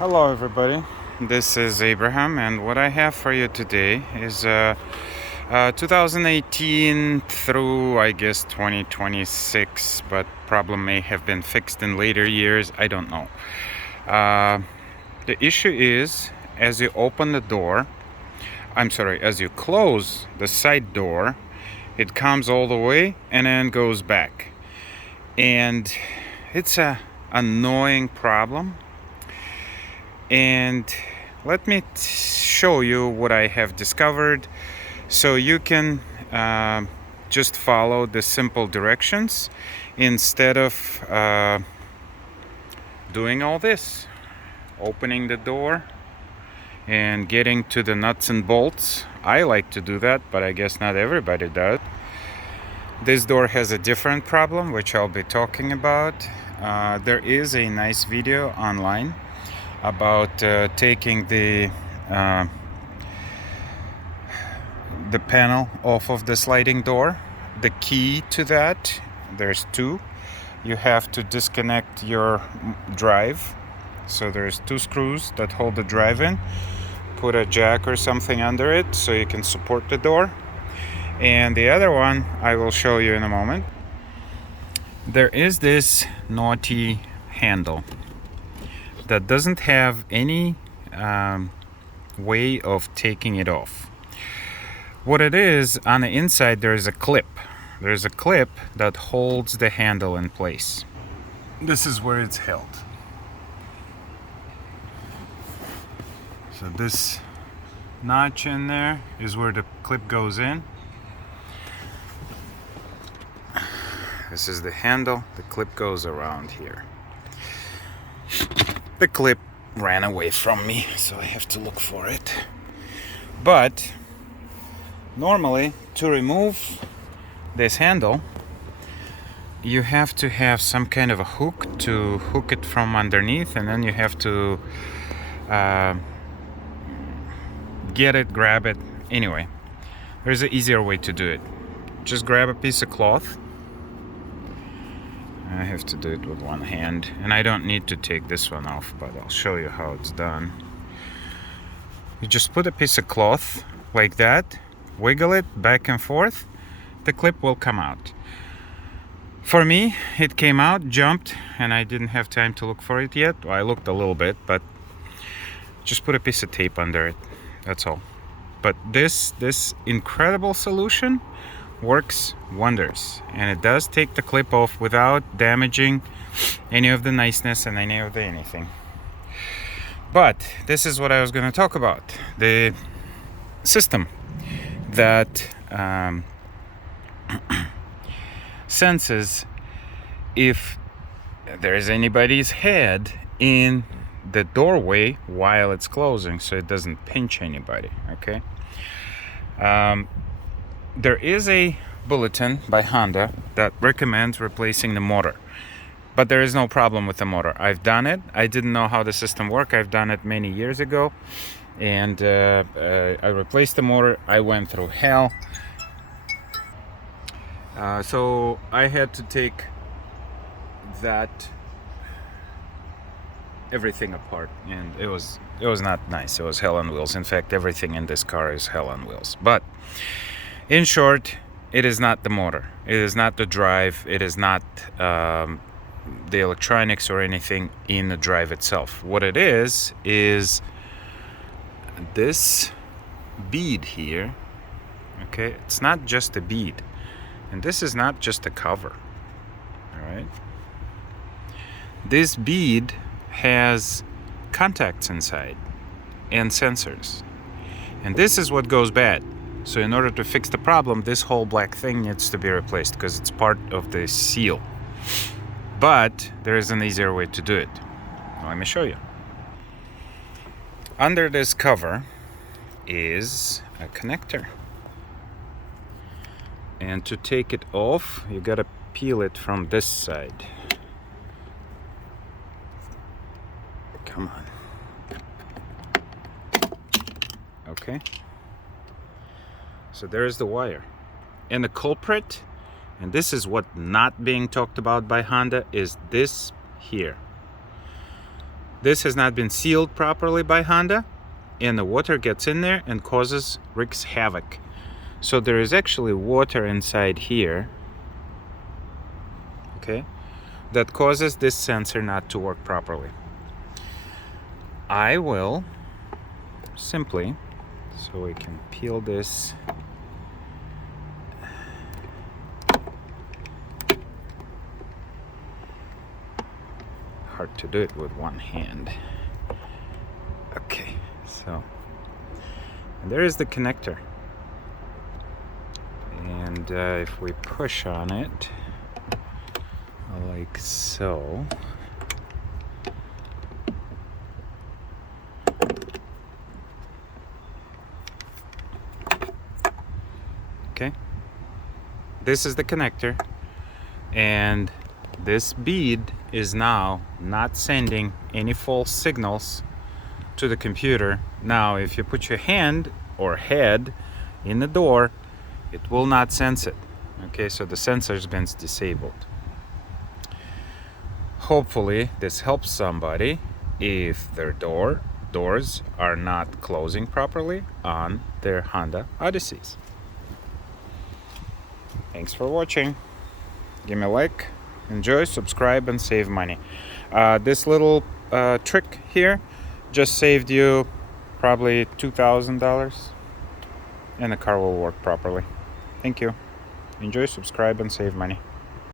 Hello everybody, this is Abraham, and what I have for you today is 2018 through I guess 2026, but problem may have been fixed in later years, I don't know. The issue is, as you open the door, as you close the side door, it comes all the way and then goes back, and it's a annoying problem. And let me show you what I have discovered, so you can just follow the simple directions instead of doing all this, opening the door and getting to the nuts and bolts. I like to do that, but I guess not everybody does. This door has a different problem, which I'll be talking about. There is a nice video online about taking the panel off of the sliding door. The key to that, there's two. You have to disconnect your drive. So there's two screws that hold the drive in. Put a jack or something under it so you can support the door. And the other one I will show you in a moment. There is this naughty handle that doesn't have any way of taking it off. What it is, on the inside there is a clip. There's a clip that holds the handle in place. This is where it's held. So this notch in there is where the clip goes in. This is the handle. The clip goes around here. The clip ran away from me, so I have to look for it. But normally, to remove this handle, you have to have some kind of a hook to hook it from underneath, and then you have to grab it. Anyway, there's an easier way to do it. Just grab a piece of cloth. I have to do it with one hand, and I don't need to take this one off, but I'll show you how it's done. You just put a piece of cloth like that, wiggle it back and forth, the clip will come out. For me, it came out, jumped, and I didn't have time to look for it yet. Well, I looked a little bit, but just put a piece of tape under it, that's all. But this incredible solution works wonders, and it does take the clip off without damaging any of the niceness and any of the anything. But this is what I was going to talk about, the system that senses if there is anybody's head in the doorway while it's closing, so it doesn't pinch anybody. Okay. There is a bulletin by Honda that recommends replacing the motor, but there is no problem with the motor. I've done it. I didn't know how the system worked. I've done it many years ago, and I replaced the motor. I went through hell. So I had to take everything apart, and it was not nice. It was hell on wheels. In fact, everything in this car is hell on wheels. But in short, it is not the motor, it is not the drive, it is not the electronics or anything in the drive itself. What it is this bead here. Okay, it's not just a bead, and this is not just a cover. All right, this bead has contacts inside and sensors, and this is what goes bad. So in order to fix the problem, this whole black thing needs to be replaced because it's part of the seal. But there is an easier way to do it. Let me show you. Under this cover is a connector. And to take it off, you gotta peel it from this side. Come on. Okay. So there's the wire. And the culprit, and this is what not being talked about by Honda, is this here. This has not been sealed properly by Honda, and the water gets in there and wreaks havoc. So there is actually water inside here, okay, that causes this sensor not to work properly. I will simply, so we can peel this, hard to do it with one hand. Okay, so there is the connector, and if we push on it like so, okay, this is the connector, and this bead is now not sending any false signals to the computer. Now if you put your hand or head in the door, it will not sense it. Okay, so the sensor's been disabled. Hopefully this helps somebody if their doors are not closing properly on their Honda Odysseys. Thanks for watching. Give me a like, enjoy, subscribe, and save money. This little trick here just saved you probably $2,000, and the car will work properly. Thank you. Enjoy, subscribe, and save money.